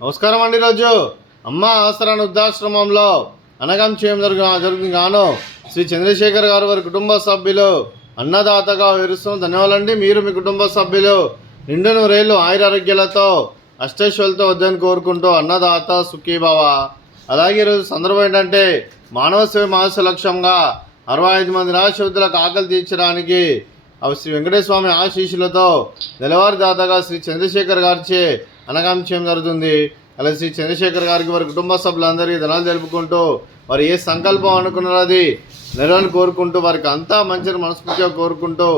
నమస్కారం అండి. ఈరోజు అమ్మ ఆసరా వృద్ధాశ్రమంలో అనగం చేయం జరుగుతుంది గాను శ్రీ చంద్రశేఖర్ గారు వారి కుటుంబ సభ్యులు అన్నదాతగా వివరిస్తున్నాం. ధన్యవాదాలండి. మీరు మీ కుటుంబ సభ్యులు నిండు నూరేళ్ళు ఆయురారోగ్యాలతో అష్టైశ్వర్యాలతో వద్దని కోరుకుంటూ అన్నదాత సుఖీభవ. అలాగే ఈరోజు సందర్భం ఏంటంటే మానవ సేవ మానస లక్ష్యంగా 65 మంది నిరాశ్రితులకు ఆకలి తీర్చడానికి శ్రీ వెంకటేశ్వర స్వామి ఆశీస్సులతో నెలవారీదాతగా శ్రీ చంద్రశేఖర్ గారిచే అనగం చేయడం జరుగుతుంది. అలాగే శ్రీ చంద్రశేఖర్ గారికి వారి కుటుంబ సభ్యులందరికీ ధనాలు తెలుపుకుంటూ వారు ఏ సంకల్పం అనుకున్నారో అది నెరవేర్ని కోరుకుంటూ వారికి అంతా మంచిని మనస్ఫూర్తిగా కోరుకుంటూ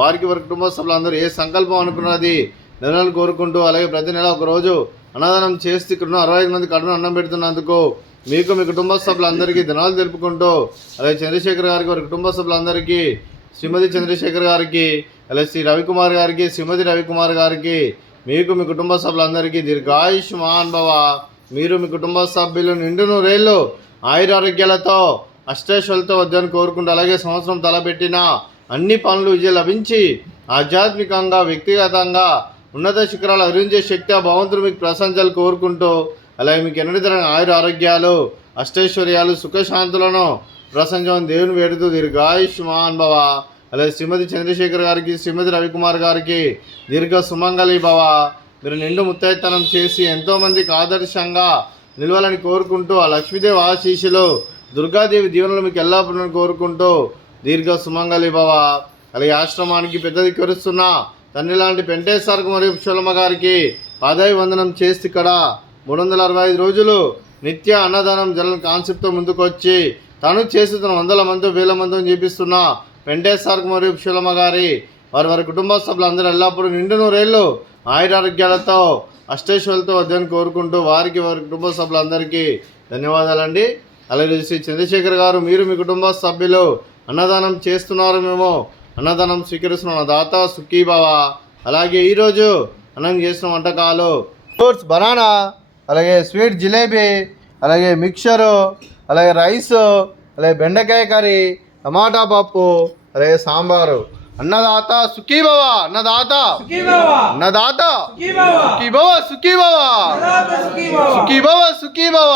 వారికి వారి కుటుంబ సభ్యులందరూ ఏ సంకల్పం అనుకున్నది నెరవేర్ని కోరుకుంటూ అలాగే ప్రతి నెల ఒకరోజు అన్నదానం చేస్తూ ఇక్కడ 65 మంది కడుపున అన్నం పెడుతున్నందుకు మీకు మీ కుటుంబ సభ్యులందరికీ ధనాలు తెలుపుకుంటూ అలాగే చంద్రశేఖర్ గారికి వారి కుటుంబ సభ్యులందరికీ శ్రీమతి చంద్రశేఖర్ గారికి అలాగే శ్రీ రవికుమార్ గారికి శ్రీమతి రవికుమార్ గారికి మీకు మీ కుటుంబ సభ్యులందరికీ దీర్ఘాయుష్మాన్ భవ. మీరు మీ కుటుంబ సభ్యులు నిండు నూరేళ్ళు ఆయురారోగ్యాలతో అష్టైశ్వర్యాలతో వద్దని కోరుకుంటూ అలాగే సంవత్సరం తలపెట్టిన అన్ని పనులు విజయం లభించి ఆధ్యాత్మికంగా వ్యక్తిగతంగా ఉన్నత శిఖరాలు అభివృద్ధి శక్తి ఆ భగవంతుడు మీకు ప్రశంసలు కోరుకుంటూ అలాగే మీకు ఎన్నటి తరగని ఆరోగ్యాలు అష్టైశ్వర్యాలు సుఖశాంతులను ప్రశంసని దేవుని వేడుతూ దీర్ఘాయుష్మాన్ భవ. అలాగే శ్రీమతి చంద్రశేఖర్ గారికి శ్రీమతి రవికుమార్ గారికి దీర్ఘ సుమంగళి భవ. మీరు నిండు ముత్తైతనం చేసి ఎంతోమందికి ఆదర్శంగా నిలవాలని కోరుకుంటూ ఆ లక్ష్మీదేవి ఆశీస్సులు దుర్గాదేవి దీవెనలు మీకు ఎల్లప్పుడూ కోరుకుంటూ దీర్ఘ సుమంగళి భవ. అలాగే ఆశ్రమానికి పెద్ద దిక్కురుస్తున్న తండ్రి లాంటి పెంటేశ్వరకు మరియు పుష్పలమ్మ గారికి పాదాభివందనం చేసి ఇక్కడ 365 రోజులు నిత్య అన్నదానం జలం కాన్సెప్ట్తో ముందుకు వచ్చి తను చేస్తున్న 100 మంది 1000 మందిని చూపిస్తున్న వెంకటేశ్వరకు మరియు పుష్పలమ్మ గారి వారి కుటుంబ సభ్యులందరూ ఎల్లప్పుడూ నిండు నూరేళ్ళు ఆయురారోగ్యాలతో అష్టైశ్వర్యాలతో వద్దని కోరుకుంటూ వారికి వారి కుటుంబ సభ్యులందరికీ ధన్యవాదాలండి. అలాగే శ్రీ చంద్రశేఖర్ గారు మీరు మీ కుటుంబ సభ్యులు అన్నదానం చేస్తున్నారు, మేము అన్నదానం స్వీకరిస్తున్న దాత సుఖీభవ. అలాగే ఈరోజు అన్నం చేసిన వంటకాలు ఫ్రూట్స్ బనానా, అలాగే స్వీట్ జిలేబీ, అలాగే మిక్చరు, అలాగే రైస్, అలాగే బెండకాయ కర్రీ, టమాటా పప్పు, అలాగే సాంబారు. అన్నదాత సుఖీభవ. అన్నదాత అన్నదాత సుఖీభవ సుఖీభవ సుఖీభవ సుఖీభవ.